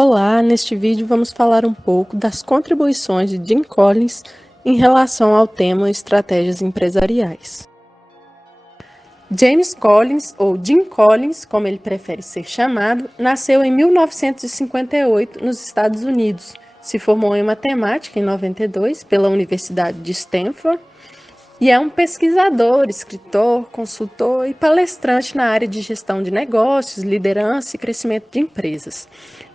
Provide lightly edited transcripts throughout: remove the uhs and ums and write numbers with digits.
Olá, neste vídeo vamos falar um pouco das contribuições de Jim Collins em relação ao tema estratégias empresariais. James Collins, ou Jim Collins, como ele prefere ser chamado, nasceu em 1958 nos Estados Unidos. Se formou em matemática em 92 pela Universidade de Stanford e é um pesquisador, escritor, consultor e palestrante na área de gestão de negócios, liderança e crescimento de empresas.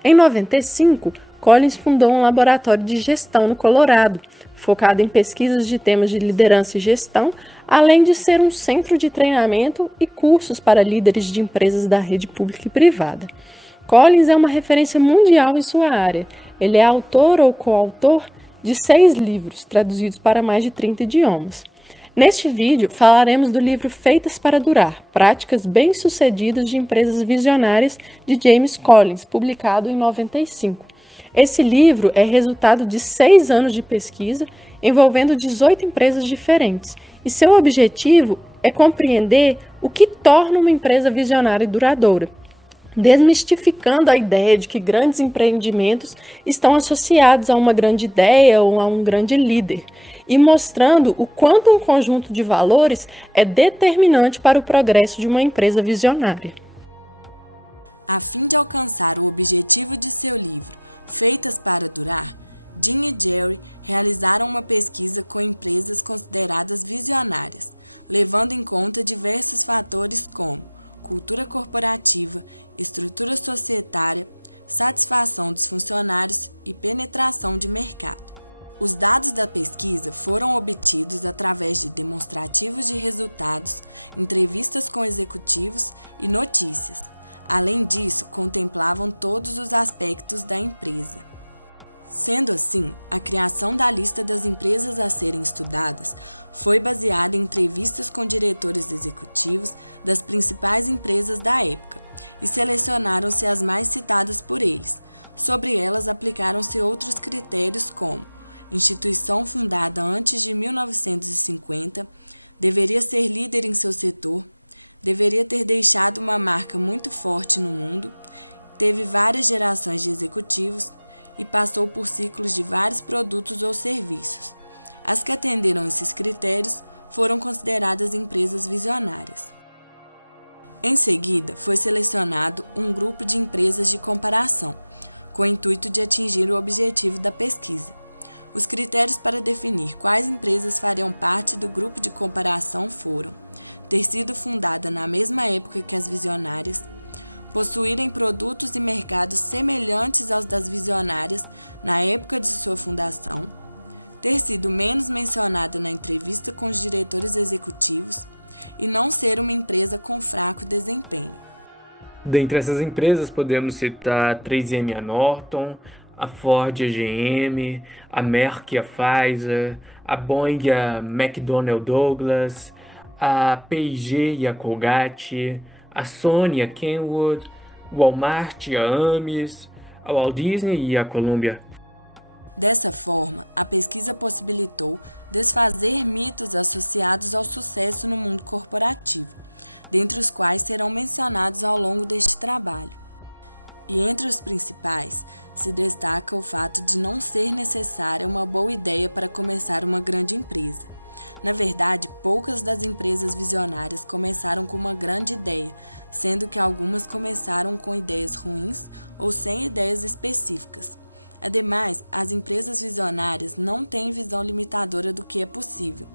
Em 95, Collins fundou um laboratório de gestão no Colorado, focado em pesquisas de temas de liderança e gestão, além de ser um centro de treinamento e cursos para líderes de empresas da rede pública e privada. Collins é uma referência mundial em sua área. Ele é autor ou coautor de 6 livros, traduzidos para mais de 30 idiomas. Neste vídeo, falaremos do livro Feitas para Durar, Práticas Bem-Sucedidas de Empresas Visionárias, de James Collins, publicado em 95. Esse livro é resultado de 6 anos de pesquisa, envolvendo 18 empresas diferentes, e seu objetivo é compreender o que torna uma empresa visionária e duradoura, desmistificando a ideia de que grandes empreendimentos estão associados a uma grande ideia ou a um grande líder, e mostrando o quanto um conjunto de valores é determinante para o progresso de uma empresa visionária. A fim de alcançar o objetivo de seu livro, Feitas para Durar, Jim e Jerry realizaram uma pesquisa com empresas consideradas visionárias, levando em conta diversos fatores como cultura corporativa, estrutura societária, satisfação dos funcionários e penetração de mercado. Os dados da pesquisa foram obtidos através de demonstrativos de resultados, entrevistas com executivos e notícias. Além disso, contemplavam todos os aspectos da empresa. Sendo assim, a criação da lista das empresas a serem estudadas foi baseada em entrevistas com diretores executivos das principais empresas da época e selecionaram-se as mais citadas por eles. Sobre elas aplicaram-se outros critérios como instituição fundada antes de 1950, deveria ser líder em seu setor, deveria ter deixado uma marca muito forte no mundo, teve várias gerações de executivos e passou por ciclos de vários produtos ou serviços. As que atenderam esses critérios foram consideradas empresas visionárias. Em seguida, foi selecionado um grupo de empresas de comparação, com o intuito de atingir o objetivo da pesquisa. Os critérios para definir quais empresas fariam parte do grupo de comparação foram ter sido fundada na mesma época que as visionárias, possuírem produtos e mercados semelhantes aos das visionárias na época de sua fundação, ter sido menos mencionada na entrevista com os diretores executivos e não ser uma empresa com fraco desempenho. Dentre essas empresas podemos citar a 3M e a Norton, a Ford e a GM, a Merck e a Pfizer, a Boeing e a McDonnell Douglas, a P&G e a Colgate, a Sony e a Kenwood, Walmart e a Ames, a Walt Disney e a Columbia. Dessa forma, a pesquisa possibilitou desfazer mitos associados ao sucesso no mundo corporativo, dentre os quais serão mencionados ao longo deste trabalho. E entre os principais, se destaca o fato de não ser necessária uma boa ideia para começar uma grande empresa. Na verdade, poucas das empresas visionárias começaram com uma grande ideia, sendo que algumas começaram com ideias ruins ou sem ideias específicas. Ademais, as empresas visionárias não têm visão limitadora do que é possível.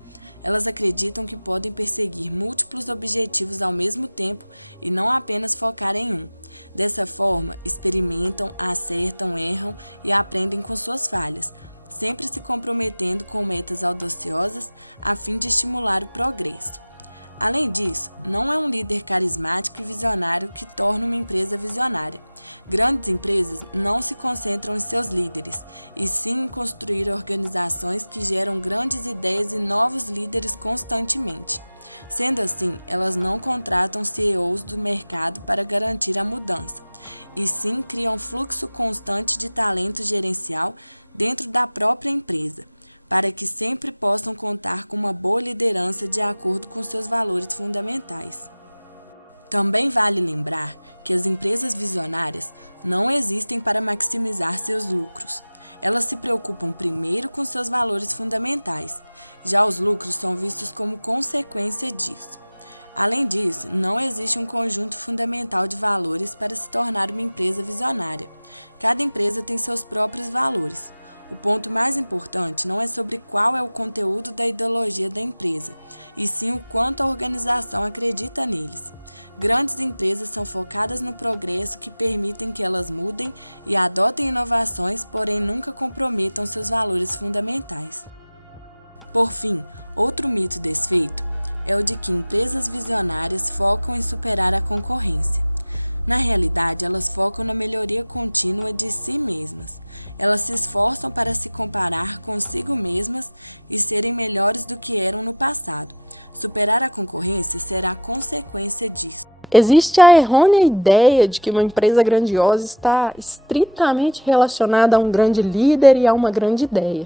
Elas acreditam que podem perseguir múltiplos objetivos ao mesmo tempo e não apenas focar em um. Dessa forma, experimentam, acertam, erram e aprendem com suas falhas, sempre se comprometendo com metas audaciosas a fim de estimular o progresso. Além disso, não é um líder carismático e visionário que torna uma empresa visionária. Grandes empresas não se concentram em seus líderes, e sim em construir organizações que geram grandes ideias e novos líderes constantemente. Sendo assim, elas não contratam CEOs do mercado para garantir a mudança, e sim criam fluxo constante de talento gerencial dentro da própria empresa, para que sempre possam contar com uma boa liderança de acordo com seus valores fundamentais. Também vale lembrar que as empresas visionárias não existem para maximizar seus lucros. Elas se preocupam primeiro com seus valores fundamentais, já os lucros são vistos como consequência disso. Além disso, não existe um conjunto fundamental de valores para se tornar uma empresa visionária. Cada empresa tem seus próprios valores. O ponto mais importante não é sobre qual é o conteúdo da ideologia da empresa, e sim o quanto a organização acredita neles. Grandes empresas são focadas no progresso que permitem que elas mudem e adotem inovações, porém nunca comprometam seus valores fundamentais. Por fim, outro mito desfeito é o de que empresas visionárias focam em superar a concorrência. Na realidade, elas focam na melhoria contínua de si mesmas. Elas se esforçam para se comparar consigo mesmas e serem melhores do que eram no passado. Superar a concorrência será consequência disso. Existe a errônea ideia de que uma empresa grandiosa está estritamente relacionada a um grande líder e a uma grande ideia.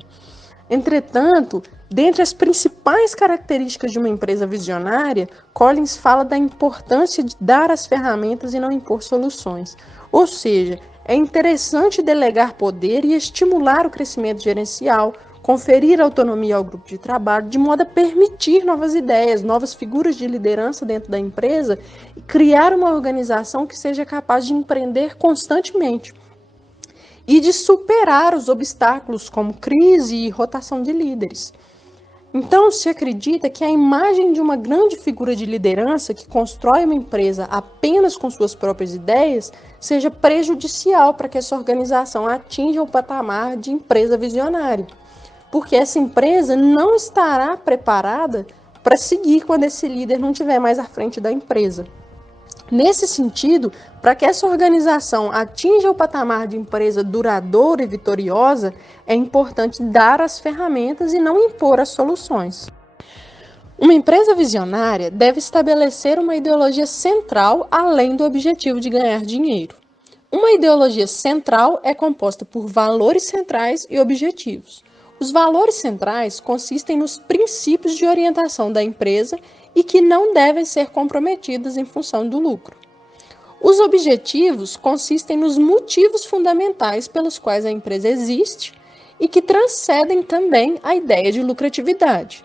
Entretanto, dentre as principais características de uma empresa visionária, Collins fala da importância de dar as ferramentas e não impor soluções. Ou seja, é interessante delegar poder e estimular o crescimento gerencial, conferir autonomia ao grupo de trabalho, de modo a permitir novas ideias, novas figuras de liderança dentro da empresa e criar uma organização que seja capaz de empreender constantemente e de superar os obstáculos como crise e rotação de líderes. Então, se acredita que a imagem de uma grande figura de liderança que constrói uma empresa apenas com suas próprias ideias seja prejudicial para que essa organização atinja o patamar de empresa visionária, porque essa empresa não estará preparada para seguir quando esse líder não estiver mais à frente da empresa. Nesse sentido, para que essa organização atinja o patamar de empresa duradoura e vitoriosa, é importante dar as ferramentas e não impor as soluções. Uma empresa visionária deve estabelecer uma ideologia central além do objetivo de ganhar dinheiro. Uma ideologia central é composta por valores centrais e objetivos. Os valores centrais consistem nos princípios de orientação da empresa e que não devem ser comprometidos em função do lucro. Os objetivos consistem nos motivos fundamentais pelos quais a empresa existe e que transcendem também a ideia de lucratividade.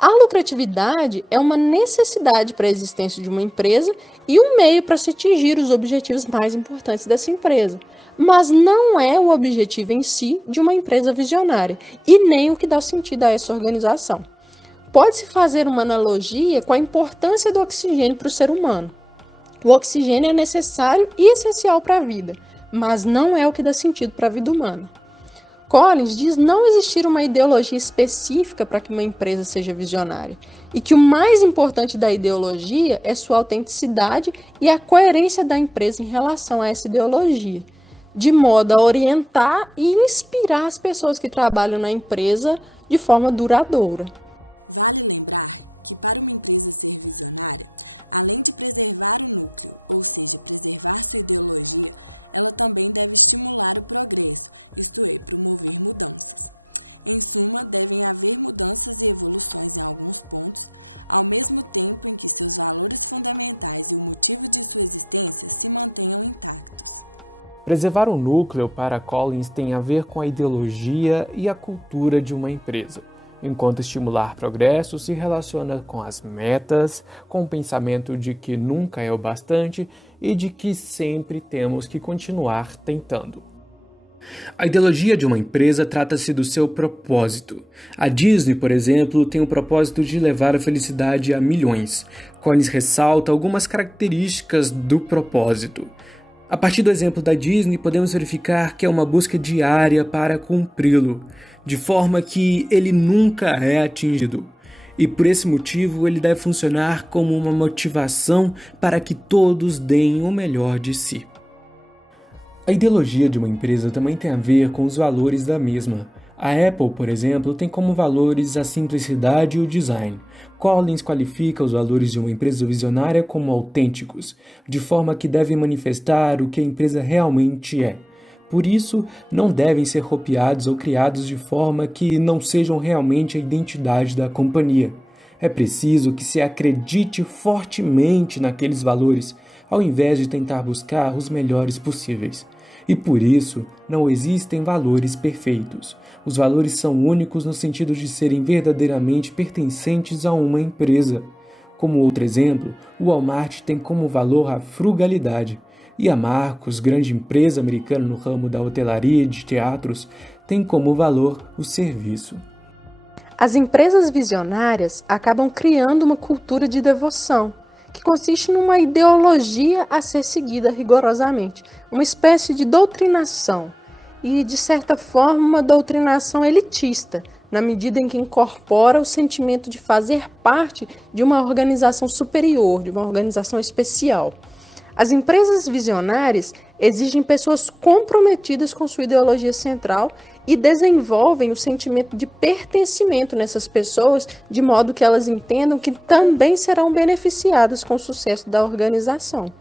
A lucratividade é uma necessidade para a existência de uma empresa e um meio para se atingir os objetivos mais importantes dessa empresa, mas não é o objetivo em si de uma empresa visionária e nem o que dá sentido a essa organização. Pode-se fazer uma analogia com a importância do oxigênio para o ser humano. O oxigênio é necessário e essencial para a vida, mas não é o que dá sentido para a vida humana. Collins diz não existir uma ideologia específica para que uma empresa seja visionária, e que o mais importante da ideologia é sua autenticidade e a coerência da empresa em relação a essa ideologia, de modo a orientar e inspirar as pessoas que trabalham na empresa de forma duradoura. Vale lembrar que para uma empresa ser visionária, além de preservar o núcleo, ou seja, preservar sua ideologia, ela também deve estimular o progresso, isto é, promover mudanças. Em suma, devem haver mudanças e evoluções em alguns pontos, ao mesmo tempo em que seus valores fundamentais e o motivo de sua existência se mantenham intactos. Preservar o núcleo para Collins tem a ver com a ideologia e a cultura de uma empresa, enquanto estimular progresso se relaciona com as metas, com o pensamento de que nunca é o bastante e de que sempre temos que continuar tentando. A ideologia de uma empresa trata-se do seu propósito. A Disney, por exemplo, tem o propósito de levar a felicidade a milhões. Collins ressalta algumas características do propósito. A partir do exemplo da Disney, podemos verificar que é uma busca diária para cumpri-lo, de forma que ele nunca é atingido. E por esse motivo, ele deve funcionar como uma motivação para que todos deem o melhor de si. A ideologia de uma empresa também tem a ver com os valores da mesma. A Apple, por exemplo, tem como valores a simplicidade e o design. Collins qualifica os valores de uma empresa visionária como autênticos, de forma que devem manifestar o que a empresa realmente é. Por isso, não devem ser copiados ou criados de forma que não sejam realmente a identidade da companhia. É preciso que se acredite fortemente naqueles valores, ao invés de tentar buscar os melhores possíveis. E por isso, não existem valores perfeitos. Os valores são únicos no sentido de serem verdadeiramente pertencentes a uma empresa. Como outro exemplo, o Walmart tem como valor a frugalidade, e a Marcos, grande empresa americana no ramo da hotelaria e de teatros, tem como valor o serviço. As empresas visionárias acabam criando uma cultura de devoção, que consiste numa ideologia a ser seguida rigorosamente, uma espécie de doutrinação, e, de certa forma, uma doutrinação elitista, na medida em que incorpora o sentimento de fazer parte de uma organização superior, de uma organização especial. As empresas visionárias exigem pessoas comprometidas com sua ideologia central e desenvolvem o sentimento de pertencimento nessas pessoas, de modo que elas entendam que também serão beneficiadas com o sucesso da organização.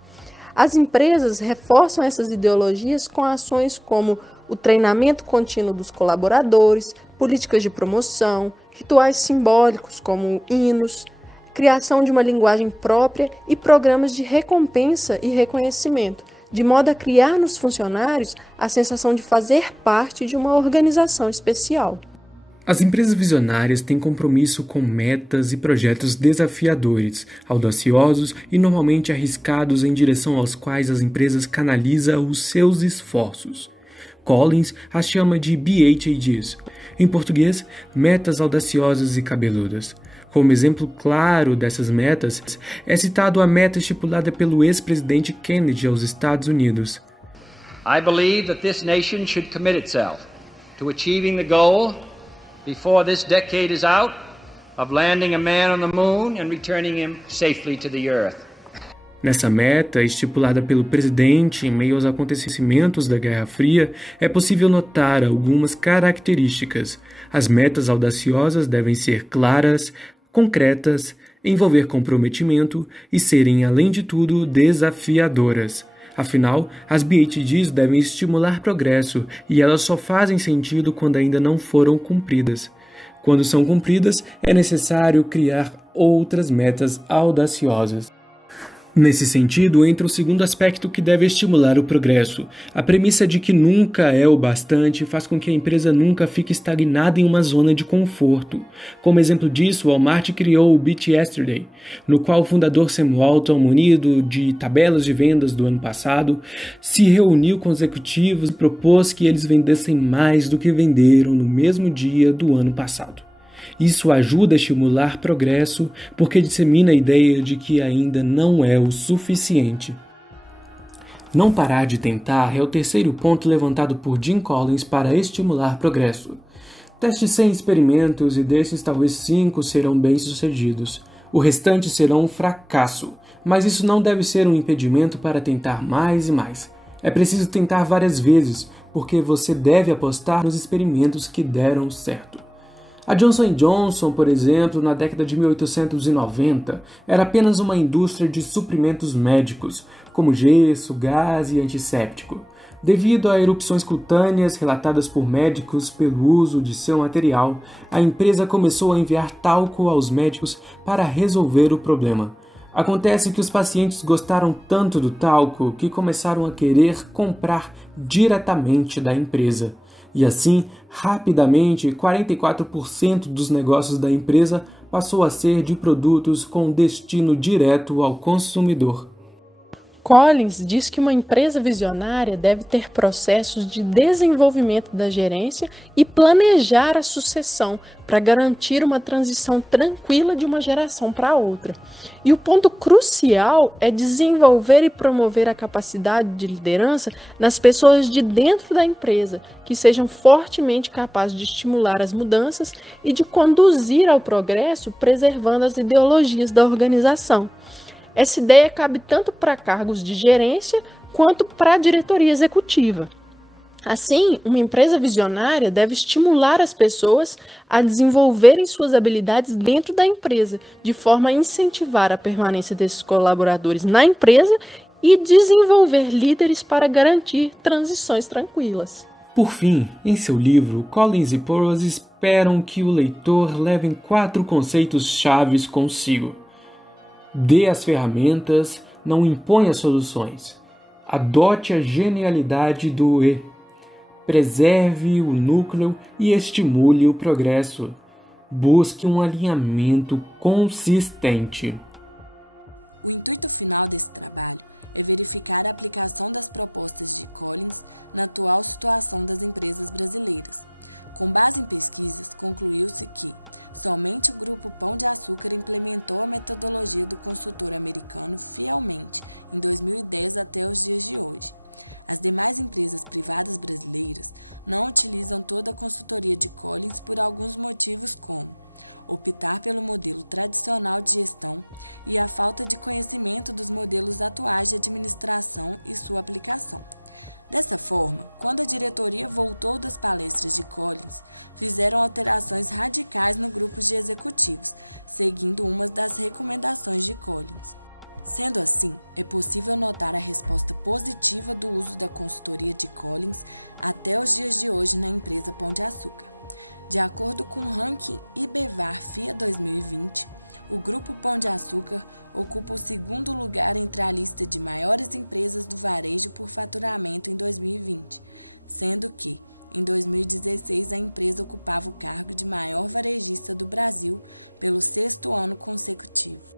As empresas reforçam essas ideologias com ações como o treinamento contínuo dos colaboradores, políticas de promoção, rituais simbólicos como hinos, criação de uma linguagem própria e programas de recompensa e reconhecimento, de modo a criar nos funcionários a sensação de fazer parte de uma organização especial. As empresas visionárias têm compromisso com metas e projetos desafiadores, audaciosos e normalmente arriscados em direção aos quais as empresas canalizam os seus esforços. Collins as chama de BHAGs, em português, metas audaciosas e cabeludas. Como exemplo claro dessas metas, é citado a meta estipulada pelo ex-presidente Kennedy aos Estados Unidos. I believe that this nation should commit itself to achieving the goal before this decade is out of landing a man on the moon and returning him safely to the earth. Nessa meta, estipulada pelo presidente em meio aos acontecimentos da Guerra Fria, é possível notar algumas características. As metas audaciosas devem ser claras, concretas, envolver comprometimento e serem, além de tudo, desafiadoras. Afinal, as BHGs devem estimular progresso e elas só fazem sentido quando ainda não foram cumpridas. Quando são cumpridas, é necessário criar outras metas audaciosas. Nesse sentido, entra o segundo aspecto que deve estimular o progresso. A premissa de que nunca é o bastante faz com que a empresa nunca fique estagnada em uma zona de conforto. Como exemplo disso, o Walmart criou o Beat Yesterday, no qual o fundador Sam Walton, munido de tabelas de vendas do ano passado, se reuniu com os executivos e propôs que eles vendessem mais do que venderam no mesmo dia do ano passado. Isso ajuda a estimular progresso porque dissemina a ideia de que ainda não é o suficiente. Não parar de tentar é o terceiro ponto levantado por Jim Collins para estimular progresso. Teste 100 experimentos e desses talvez 5 serão bem-sucedidos. O restante serão um fracasso, mas isso não deve ser um impedimento para tentar mais e mais. É preciso tentar várias vezes, porque você deve apostar nos experimentos que deram certo. A Johnson & Johnson, por exemplo, na década de 1890, era apenas uma indústria de suprimentos médicos, como gesso, gás e antisséptico. Devido a erupções cutâneas relatadas por médicos pelo uso de seu material, a empresa começou a enviar talco aos médicos para resolver o problema. Acontece que os pacientes gostaram tanto do talco que começaram a querer comprar diretamente da empresa. E assim, rapidamente, 44% dos negócios da empresa passou a ser de produtos com destino direto ao consumidor. Collins diz que uma empresa visionária deve ter processos de desenvolvimento da gerência e planejar a sucessão para garantir uma transição tranquila de uma geração para outra. E o ponto crucial é desenvolver e promover a capacidade de liderança nas pessoas de dentro da empresa, que sejam fortemente capazes de estimular as mudanças e de conduzir ao progresso, preservando as ideologias da organização. Essa ideia cabe tanto para cargos de gerência quanto para a diretoria executiva. Assim, uma empresa visionária deve estimular as pessoas a desenvolverem suas habilidades dentro da empresa, de forma a incentivar a permanência desses colaboradores na empresa e desenvolver líderes para garantir transições tranquilas. Por fim, em seu livro, Collins e Burroughs esperam que o leitor leve 4 conceitos chaves consigo. Dê as ferramentas, não imponha soluções. Adote a genialidade do E. Preserve o núcleo e estimule o progresso. Busque um alinhamento consistente. O intuito final desse trabalho é verificar a aplicação das propostas de Collins na atual situação das empresas brasileiras. Com base em pesquisas, concluiu-se que somente o Grupo Pão de Açúcar implementou a metodologia do consultor americano fielmente em 2010 até os dias de hoje. As demais empresas privadas brasileiras não utilizam toda a consultoria de Collins por alguns motivos como optar pelo modelo tradicional de gestão e a falta de conhecimento dos modelos atuais de administração e sua aplicação. Dessa forma, quando a diretoria voltou das palestras de Collins, fizeram alterações radicais no grupo de executivos, seguindo uma das recomendações de Collins. Sendo assim, é possível notar a resposta positiva do uso da consultoria de Collins até os dias de hoje na empresa Pão de Açúcar. De acordo com o ranking IBEVAR FIA 2020, o Grupo Pão de Açúcar ocupa o segundo lugar entre a lista de maiores empresas do varejo por faturamento em 2020, sendo que, em 2016, a empresa ocupava o cargo de maior varejista do Brasil pelo 6º ano consecutivo.